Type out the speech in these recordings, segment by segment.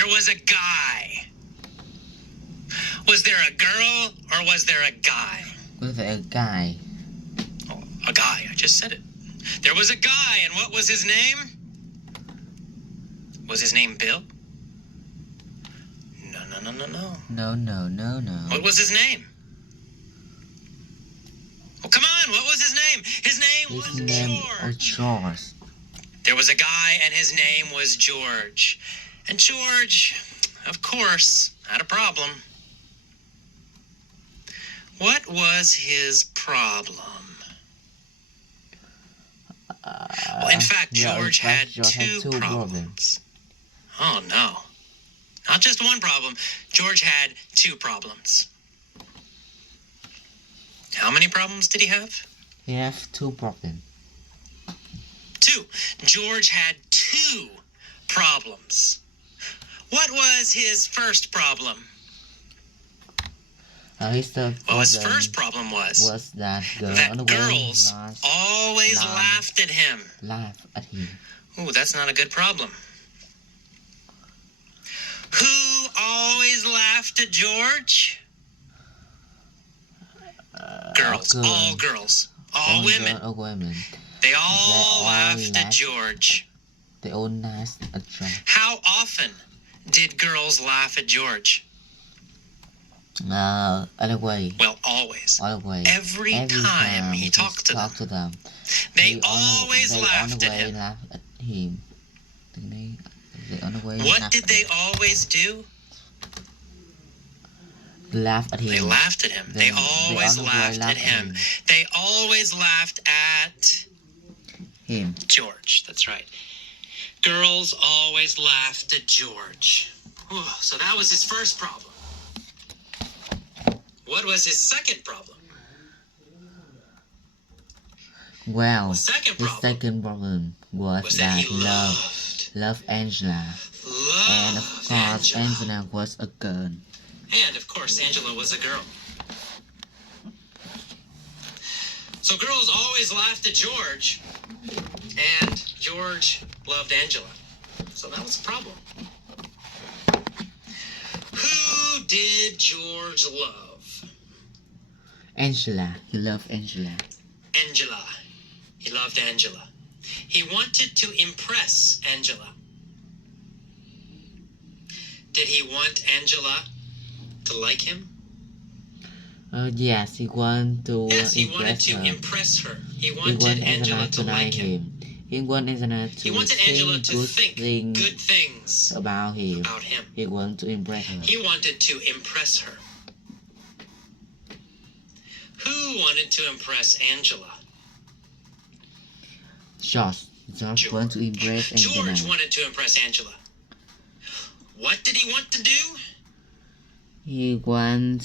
There was a guy. Was there a girl or was there a guy? Was there a guy? Oh, a guy. I just said it. There was a guy, and what was his name? Was his name Bill? No. No. What was his name? Oh, come on. What was his name? His name was George. There was a guy, and his name was George. And George, of course, had a problem. What was his problem? Well, in fact, George had two problems. Oh, no. Not just one problem. George had two problems. How many problems did he have? He has two problems. Two. George had two problems. What was his first problem? His first problem was that girls always laughed at him. Ooh, that's not a good problem. Who always laughed at George? Girls. All girls. All women. They all laughed at George. They all laughed at George. How often did girls laugh at George? Always. Well, always. Every time time he talked to them. They always laughed at him. What did they always do? Laugh at him. They laughed at him. They always laughed at him. They always laughed at him. George, that's right. Girls always laughed at George. Whew, so that was his first problem. What was his second problem? Well, the second problem was that he loved Angela. And of course, Angela was a girl. And of course, Angela was a girl. So girls always laughed at George, and George loved Angela. So that was a problem. Who did George love? Angela. He loved Angela. Angela. He loved Angela. He wanted to impress Angela. Did he want Angela to like him? Yes, he wanted to impress her. He wanted Angela to like him. He wanted Angela to think good things about him. He wanted to impress her. He wanted to impress her. Who wanted to impress Angela? George wanted to impress Angela. George wanted to impress Angela. What did he want to do? He wanted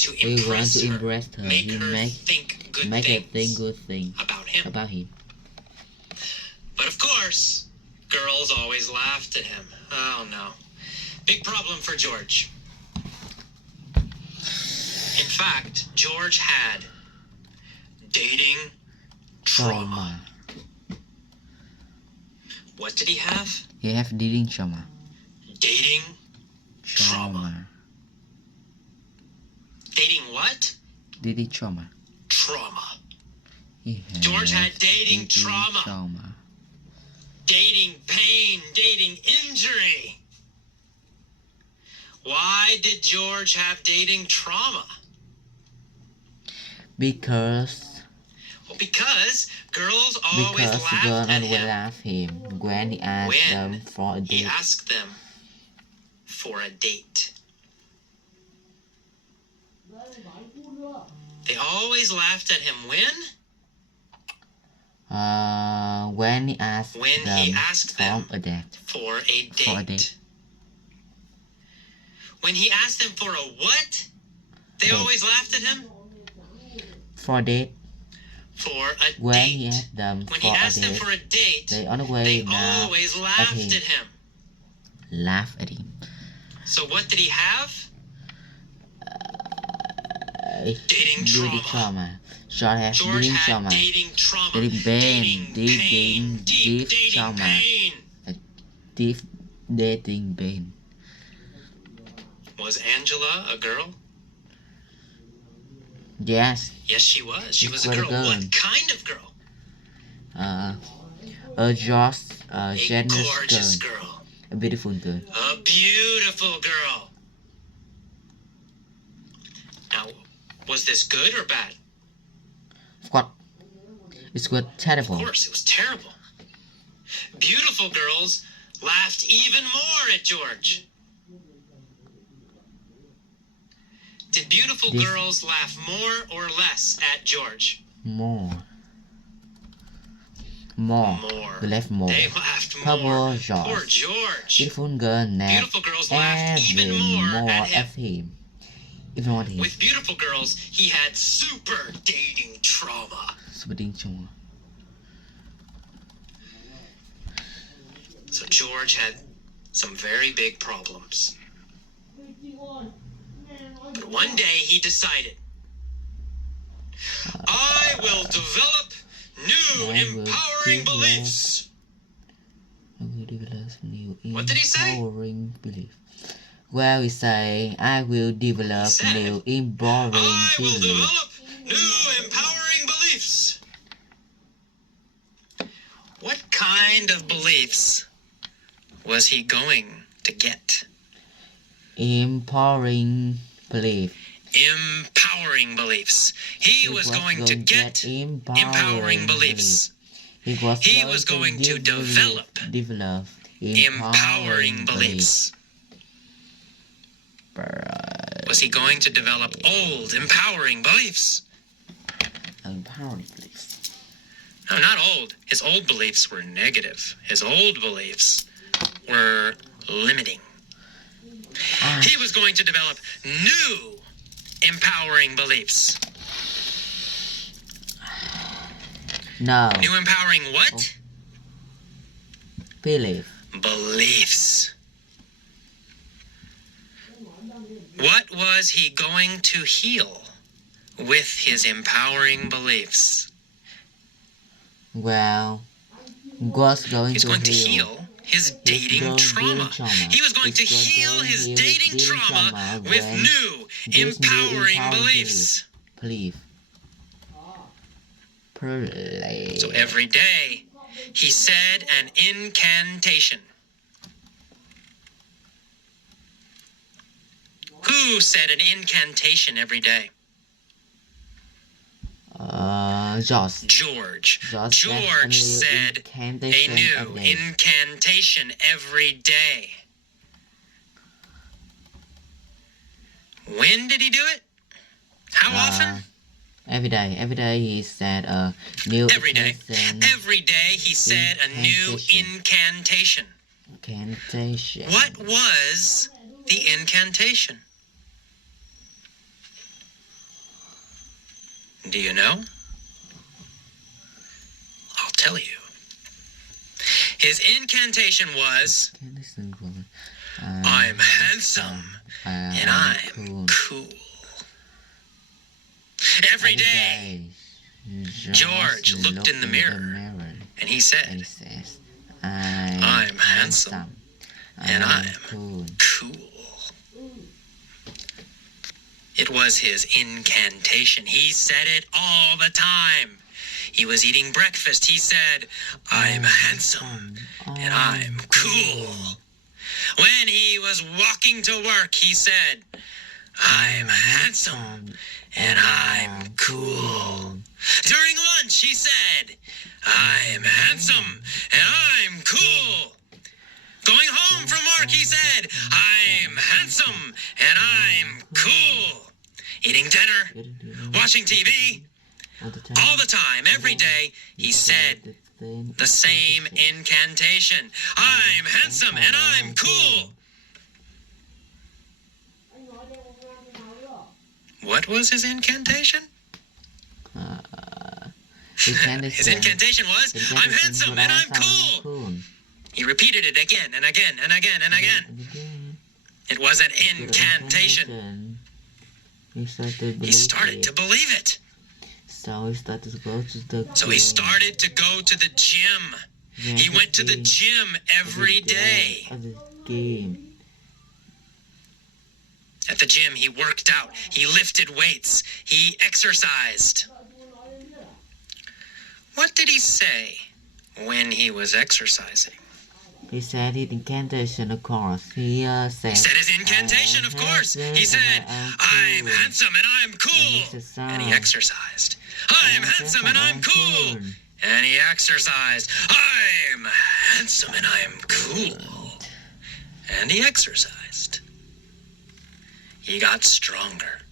to impress her. Make her think good things about him. But of course, girls always laughed at him. Oh no. Big problem for George. In fact, George had dating trauma. What did he have? He had dating trauma. Dating trauma. Dating what? Dating trauma. Trauma. George had dating trauma. Dating pain, dating injury. Why did George have dating trauma? Because girls always laughed at him when he asked them for a date. He asked them for a date. They always laughed at him when he asked them for a date. When he asked them for a what? They always laughed at him? For a date. For a when date. He asked them when he asked them for a date, they always laughed at him. Laugh at him. So what did he have? Dating trauma. George had dating trauma. Dating trauma. Dating pain. Deep trauma. Pain. Deep dating Ben. Was Angela a girl? Yes. Yes, she was. She was a What a girl. girl. What kind of girl? A just, A generous gorgeous girl. girl. A beautiful girl. A beautiful girl. Now, was this good or bad? What? It was terrible. Of course, it was terrible. Beautiful girls laughed even more at George. Did beautiful girls laugh more or less at George? More. They laughed more. They laughed Poor more. George. Poor George. Beautiful girls laughed even more at him. Even more at him. With beautiful girls, he had super dating trauma. So George had some very big problems. But one day he decided, I will develop new empowering beliefs. What did he say? Well, we say, I will develop new empowering I will beliefs. develop new empowering beliefs. What kind of beliefs was he going to get? Empowering belief. Empowering beliefs. He was going to get empowering beliefs. He was going to develop empowering beliefs. Was he going to develop old empowering beliefs? Empowering beliefs. No, not old. His old beliefs were negative. His old beliefs were limiting. He was going to develop new empowering beliefs. No. New empowering what? Beliefs. What was he going to heal with his empowering beliefs? Well, God's going He's to going to heal heal his dating trauma. He was going to heal his dating trauma with new empowering beliefs. So every day, he said an incantation. Who said an incantation every day? George. George said a new incantation every day. When did he do it? How often? Every day. Every day he said a new Every day. Every day he said a new incantation. What was the incantation? Do you know? I'll tell you. His incantation was, I'm handsome and I'm cool. Every day, George looked in the mirror and he said, I'm handsome and I'm cool. It was his incantation. He said it all the time. He was eating breakfast. He said, I'm handsome and I'm cool. When he was walking to work, he said, I'm handsome and I'm cool. During lunch, he said, I'm handsome and I'm cool. Going home from work, he said, I'm handsome and I'm cool. Eating dinner, watching TV, all the time, every day, he said the same incantation. I'm handsome and I'm cool. What was his incantation? His incantation was, I'm handsome and I'm cool. He repeated it again and again and again and again. It was an incantation. He started to believe it. So he started to go to the gym. He went to the gym every day. At the game. At the gym, he worked out. He lifted weights. He exercised. What did he say when he was exercising? He said his incantation, of course. He said his incantation, of course. He said, I'm handsome and I'm cool. And he exercised. I'm handsome and I'm cool. And he exercised. I'm handsome and I'm cool. And he exercised. He got stronger.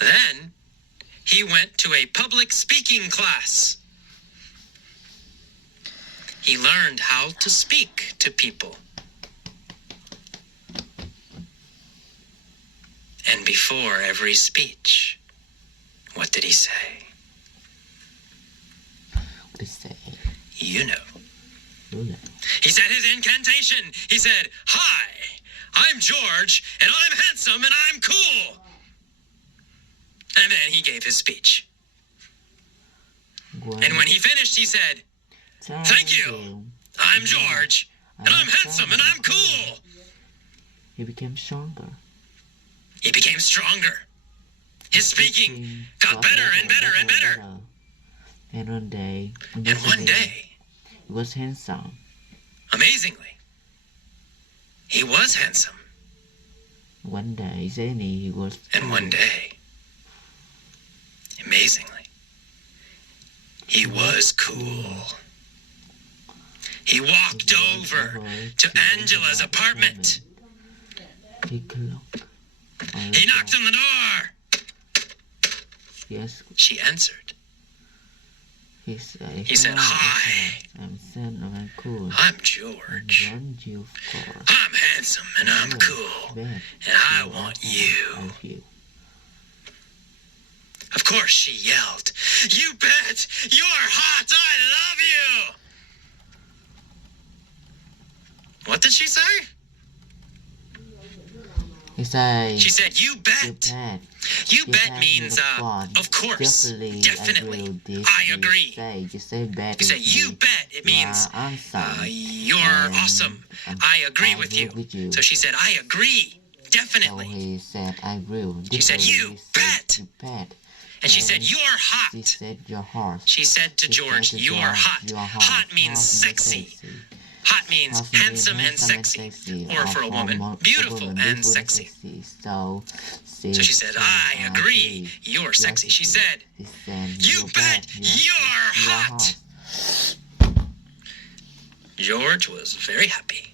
Then he went to a public speaking class. He learned how to speak to people. And before every speech, what did he say? What did he say? You know. You know. He said his incantation. He said, "Hi, I'm George, and I'm handsome, and I'm cool." And then he gave his speech. And when he finished, he said, "Thank you. I'm George, and I'm handsome, and I'm cool." He became stronger. He became stronger. His speaking got better and better and better. And one day, he was handsome. Amazingly, he was handsome. One day, suddenly he was cool. And one day, amazingly, he was cool. He walked over to Angela's apartment. He knocked. He knocked on the door. Yes. She answered. He said, "Hi. I'm cool. I'm George. You, of course. I'm handsome and I'm cool. And I want you." Of course, she yelled, "You bet! You're hot! I love you!" What did she say? She said, "You bet." You bet means, of course, definitely, I agree. You say, you bet, it means, you're awesome. I agree with you. So she said, "I agree, definitely." So he said, "I agree." She said, "You bet." And she said, "You're hot." She said, "You're hot." She said to George, "You're hot." Hot means sexy. Hot means handsome and sexy. Or for a woman, beautiful and sexy. So she said, "I agree, you're sexy." She said, "You bet, you're hot." George was very happy.